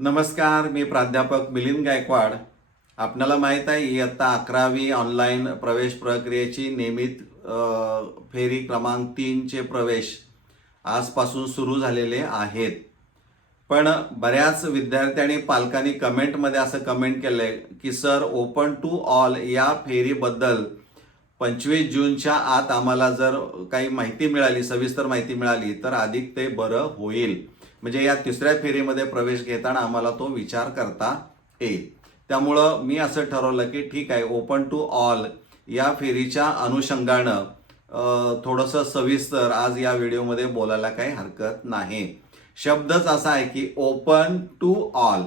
नमस्कार, मी प्राध्यापक मिलिंद गायकवाड. आपल्याला माहीत आहे इयत्ता 11वी ऑनलाईन प्रवेश प्रक्रियेची नियमित फेरी क्रमांक 3चे प्रवेश आजपासून सुरू झालेले आहेत. पण बऱ्याच विद्यार्थी आणि पालकांनी कमेंटमध्ये असं कमेंट केलंय की सर, ओपन टू ऑल या फेरीबद्दल 25 जूनच्या आत आम्हाला जर काही माहिती मिळाली, सविस्तर माहिती मिळाली तर अधिक ते बरं होईल. म्हणजे या तिसऱ्या फेरीमध्ये प्रवेश घेताना आम्हाला तो विचार करता येईल. त्यामुळं मी असं ठरवलं की ठीक आहे, ओपन टू ऑल या फेरीच्या अनुषंगानं थोडंसं सविस्तर आज या व्हिडिओमध्ये बोलायला काही हरकत नाही. शब्दच असा आहे की ओपन टू ऑल,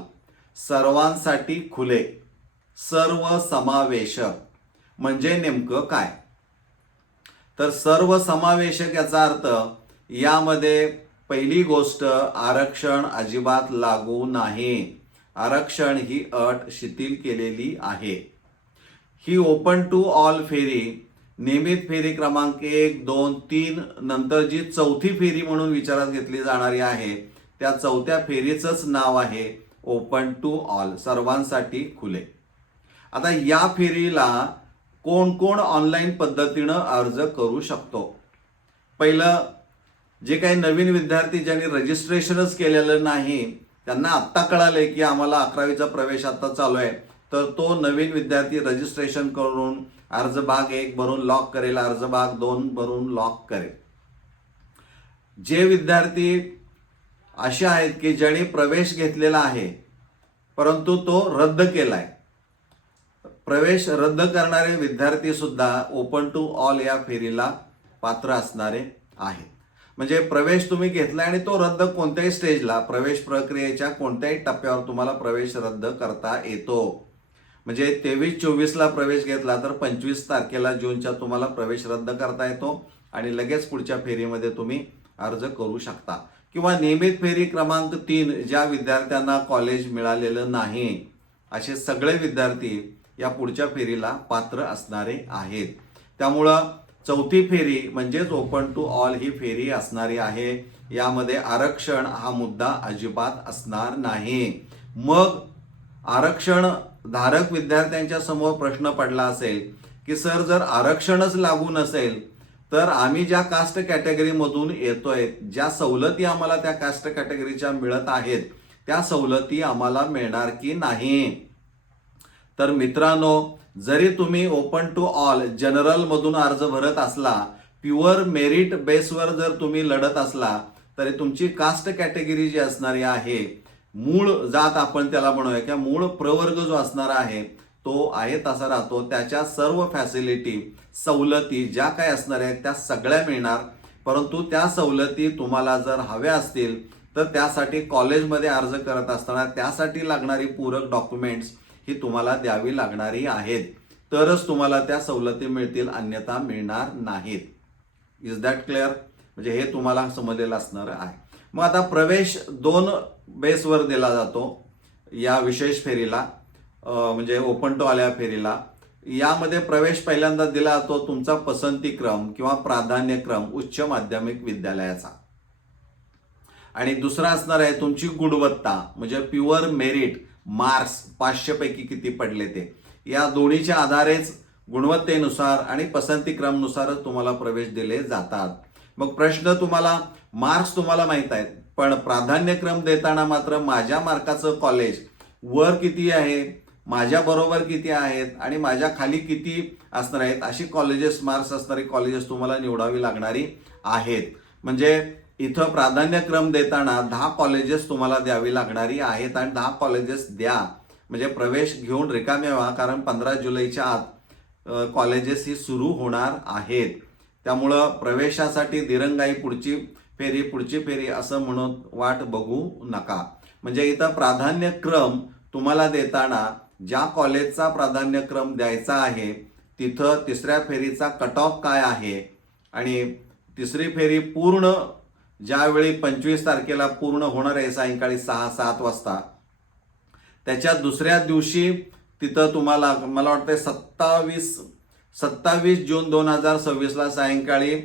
सर्वांसाठी खुले, सर्वसमावेशक. म्हणजे नेमकं काय? तर सर्वसमावेशक याचा अर्थ यामध्ये पहिली गोष्ट, आरक्षण अजिबात लागू नाही. आरक्षण ही अट शिथिल केलेली आहे. ही ओपन टू ऑल फेरी नियमित फेरी क्रमांक 1, 2, 3 नंतर जी चौथी फेरी म्हणून विचारात घेतली जाणारी आहे, त्या चौथ्या फेरीचंच नाव आहे ओपन टू ऑल, सर्वांसाठी खुले. आता या फेरीला कोण कोण ऑनलाईन पद्धतीनं अर्ज करू शकतो? पहिलं, जे काही नवीन विद्यार्थी ज्यांनी रजिस्ट्रेशनच केलेलं नाही, त्यांना आत्ता कळालंय की आम्हाला 11वीचा प्रवेश आता चालू आहे, तर तो नवीन विद्यार्थी रजिस्ट्रेशन करून अर्ज भाग 1 भरून लॉक करेल, अर्ज भाग 2 भरून लॉक करेल. जे विद्यार्थी असे आहेत की ज्यांनी प्रवेश घेतलेला आहे परंतु तो रद्द केलाय, प्रवेश रद्द करणारे विद्यार्थी सुद्धा ओपन टू ऑल या फेरीला पात्र असणारे आहेत. म्हणजे प्रवेश तुम्ही घेतला आणि तो रद्द कोणत्याही स्टेजला, प्रवेश प्रक्रियेच्या कोणत्याही टप्प्यावर तुम्हाला प्रवेश रद्द करता येतो. म्हणजे 23-24ला प्रवेश घेतला तर 25 तारखेला जूनच्या तुम्हाला प्रवेश रद्द करता येतो आणि लगेच पुढच्या फेरीमध्ये तुम्ही अर्ज करू शकता. किंवा नियमित फेरी क्रमांक 3 ज्या विद्यार्थ्यांना कॉलेज मिळालेलं नाही, असे सगळे विद्यार्थी या पुढच्या फेरीला पात्र असणारे आहेत. त्यामुळं चौथी फेरी म्हणजेच ओपन टू ऑल ही फेरी असणारी आहे. यामध्ये आरक्षण हा मुद्दा अजिबात असणार नाही. मग आरक्षण धारक विद्यार्थ्यांच्या समोर प्रश्न पडला असेल की सर, जर आरक्षणच लागू नसेल तर आम्ही ज्या कास्ट कॅटेगरीमधून येतोय, ज्या सवलती आम्हाला त्या कास्ट कॅटेगरीच्या मिळत आहेत, त्या सवलती आम्हाला मिळणार की नाही? तर मित्रांनो, जरी तुम्ही ओपन टू ऑल जनरल मधून अर्ज भरत असला, प्युअर मेरिट बेसवर जर तुम्ही लढत असला, तरी तुमची कास्ट कॅटेगरी जी असणारी आहे, मूळ जात आपण त्याला म्हणूया किंवा मूळ प्रवर्ग जो असणार आहे तो आहे तसा राहतो. त्याच्या सर्व फॅसिलिटी, सवलती ज्या काय असणार आहेत त्या सगळ्या मिळणार. परंतु त्या सवलती तुम्हाला जर हव्या असतील तर त्यासाठी कॉलेजमध्ये अर्ज करत असताना त्यासाठी लागणारी पूरक डॉक्युमेंट्स ही तुम्हाला द्यावी लागणारी आहेत, तरच तुम्हाला त्या सवलती मिळतील, अन्यथा मिळणार नाहीत. Is that clear? म्हणजे हे तुम्हाला समजलेलं असणार आहे. मग आता प्रवेश 2 बेसवर दिला जातो या विशेष फेरीला, म्हणजे ओपन टू ऑल या फेरीला. यामध्ये प्रवेश पहिल्यांदा दिला जातो तुमचा पसंतीक्रम किंवा प्राधान्यक्रम उच्च माध्यमिक विद्यालयाचा, आणि दुसरा असणार आहे तुमची गुणवत्ता, म्हणजे प्युअर मेरिट मार्क्स, 500 पैकी किती पडले ते. या दोन्हीच्या आधारेच गुणवत्तेनुसार आणि पसंतीक्रमनुसारच तुम्हाला प्रवेश दिले जातात. मग प्रश्न, तुम्हाला मार्क्स तुम्हाला माहित आहेत, पण प्राधान्यक्रम देताना मात्र माझ्या मार्काचं कॉलेज वर किती आहे, माझ्या बरोबर किती आहेत आणि माझ्या खाली किती असणार आहेत, अशी कॉलेजेस, मार्क्स असणारी कॉलेजेस तुम्हाला निवडावी लागणारी आहेत. म्हणजे इथं प्राधान्यक्रम देताना 10 कॉलेजेस तुम्हाला द्यावी लागणारी आहेत आणि 10 कॉलेजेस द्या, म्हणजे प्रवेश घेऊन रिकामे व्हा, कारण 15 जुलैच्या आत कॉलेजेस ही सुरू होणार आहेत. त्यामुळं प्रवेशासाठी दिरंगाई, पुढची फेरी असं म्हणून वाट बघू नका. म्हणजे इथं प्राधान्यक्रम तुम्हाला देताना ज्या कॉलेजचा प्राधान्यक्रम द्यायचा आहे तिथं तिसऱ्या फेरीचा कट ऑफ काय आहे, आणि तिसरी फेरी पूर्ण ज्यावेळी 25 तारखेला पूर्ण होणार आहे सायंकाळी 6-7 वाजता, त्याच्या दुसऱ्या दिवशी तिथं तुम्हाला, मला वाटतं 27 जून 2026ला सायंकाळी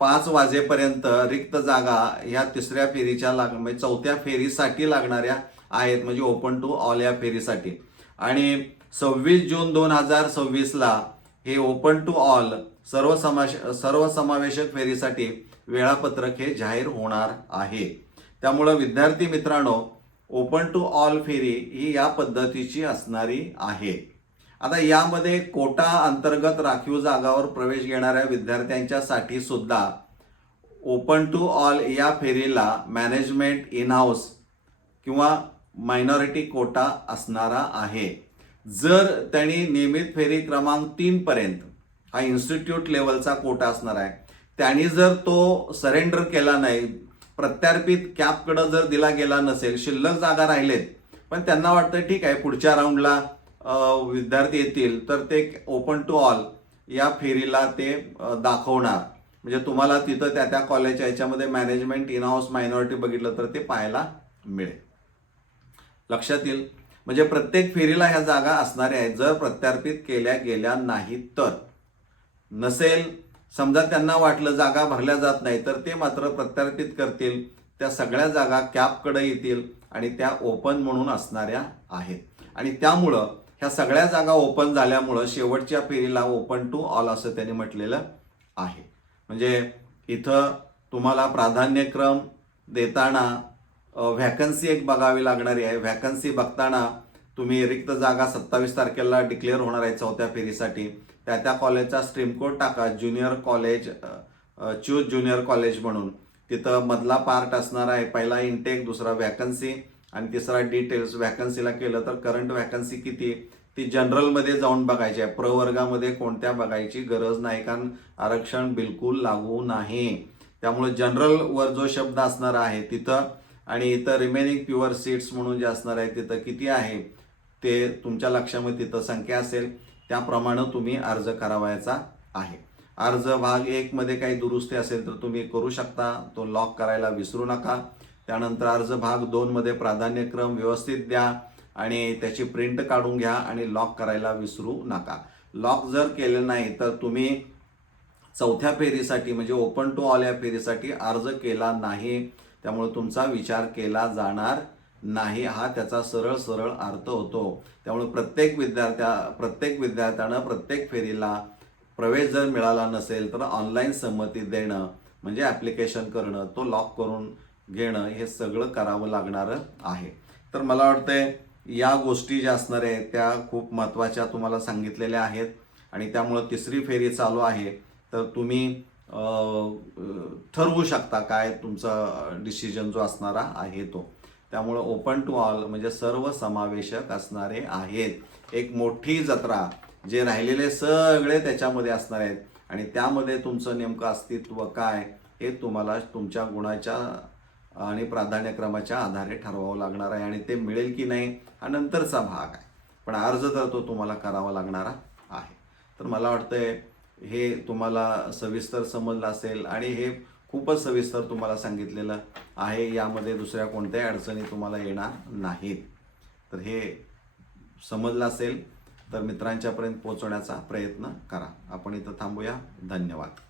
5 वाजेपर्यंत रिक्त जागा ह्या तिसऱ्या फेरीच्या म्हणजे चौथ्या फेरीसाठी लागणाऱ्या आहेत, म्हणजे ओपन टू ऑल या फेरीसाठी. आणि 26 जून 2026ला हे ओपन टू ऑल सर्वसमावेशक फेरीसाठी वेळापत्रक हे जाहीर होणार आहे. त्यामुळं विद्यार्थी मित्रांनो, ओपन टू ऑल फेरी ही या पद्धतीची असणारी आहे. आता यामध्ये कोटा अंतर्गत राखीव जागावर प्रवेश घेणाऱ्या विद्यार्थ्यांच्यासाठी सुद्धा ओपन टू ऑल या फेरीला मॅनेजमेंट इन हाऊस किंवा मायनॉरिटी कोटा असणारा आहे. जर त्यांनी नियमित फेरी क्रमांक 3 पर्यंत हा इन्स्टिट्यूट लेवलचा कोटा असणार आहे, त्यांनी जर तो सरेंडर केला नाही, प्रत्यार्पित कॅपकडे जर दिला गेला नसेल, शिल्लक जागा राहिलेत, पण त्यांना वाटतं ठीक आहे पुढच्या राऊंडला विद्यार्थी येतील तर ते ओपन टू ऑल या फेरीला ते दाखवणार. म्हणजे तुम्हाला तिथं त्या कॉलेजच्या याच्यामध्ये मॅनेजमेंट इन हाऊस मायनॉरिटी बघितलं तर ते पाहायला मिळेल. लक्षात येईल. म्हणजे प्रत्येक फेरीला ह्या जागा असणाऱ्या आहेत. जर प्रत्यार्पित केल्या गेल्या नाहीत तर, नसेल समजा त्यांना वाटलं जागा भरल्या जात नाही तर ते मात्र प्रत्यार्पित करतील. त्या सगळ्या जागा कॅपकडे येतील आणि त्या ओपन म्हणून असणाऱ्या आहेत. आणि त्यामुळं ह्या सगळ्या जागा ओपन झाल्यामुळं शेवटच्या फेरीला ओपन टू ऑल असं त्यांनी म्हटलेलं आहे. म्हणजे इथं तुम्हाला प्राधान्यक्रम देताना व्हॅकन्सी एक बघावी लागणारी आहे. व्हॅकन्सी बघताना तुम्ही रिक्त जागा 27 तारखेला डिक्लेअर होणार आहे चौथ्या फेरीसाठी. त्या कॉलेजचा स्ट्रीम कोड टाका, junior college, choose junior college म्हणून. तिथं मधला पार्ट असणार आहे, पहिला इंटेक, दुसरा व्हॅकन्सी आणि तिसरा डिटेल्स. व्हॅकन्सीला केलं तर करंट व्हॅकन्सी किती ती जनरलमध्ये जाऊन बघायची आहे. प्रवर्गामध्ये कोणत्या बघायची गरज नाही, कारण आरक्षण बिलकुल लागू नाही. त्यामुळे जनरलवर जो शब्द असणार आहे तिथं आणि इथं रिमेनिंग प्युअर सीट्स म्हणून जे असणार आहे तिथं किती आहे ते तुमच्या लक्षामध्ये तिथं संख्या असेल त्याप्रमाणे तुम्ही अर्ज करावायचा आहे. अर्ज भाग 1 मध्ये काही दुरुस्ती असेल तर तुम्ही करू शकता, तो लॉक करायला विसरू नका. त्यानंतर अर्ज भाग 2 मध्ये प्राधान्यक्रम व्यवस्थित द्या आणि त्याची प्रिंट काढून घ्या आणि लॉक करायला विसरू नका. लॉक जर केलं नाही तर तुम्ही चौथ्या फेरीसाठी म्हणजे ओपन टू ऑल या फेरीसाठी अर्ज केला नाही, त्यामुळे तुमचा विचार केला जाणार नाही, हा त्याचा सरळ अर्थ होतो. त्यामुळे प्रत्येक विद्यार्थ्यानं प्रत्येक फेरीला प्रवेश जर मिळाला नसेल तर ऑनलाईन संमती देणं म्हणजे ॲप्लिकेशन करणं, तो लॉक करून घेणं हे सगळं करावं लागणार आहे. तर मला वाटतंय या गोष्टी ज्या असणार आहेत त्या खूप महत्त्वाच्या तुम्हाला सांगितलेल्या आहेत. आणि त्यामुळं तिसरी फेरी चालू आहे तर तुम्ही ठरवू शकता काय तुमचा डिसिजन जो असणारा आहे तो. त्यामुळं ओपन टू ऑल म्हणजे सर्वसमावेशक असणारे आहेत. एक मोठी जत्रा, जे राहिलेले सगळे त्याच्यामध्ये असणार आहेत आणि त्यामध्ये तुमचं नेमकं अस्तित्व काय हे तुम्हाला तुमच्या गुणाच्या आणि प्राधान्यक्रमाच्या आधारे ठरवावं लागणार आहे. आणि ते मिळेल की नाही हा नंतरचा भाग आहे, पण अर्ज तर तो तुम्हाला करावा लागणारा आहे. तर मला वाटतंय हे तुम्हाला सविस्तर समजलं असेल आणि हे खूपच सविस्तर तुम्हाला सांगितलेलं आहे. यामध्ये दुसऱ्या कोणत्याही अडचणी तुम्हाला येणार नाहीत. तर हे समजलं असेल तर मित्रांच्यापर्यंत पोहोचवण्याचा प्रयत्न करा. आपण इथं थांबूया. धन्यवाद.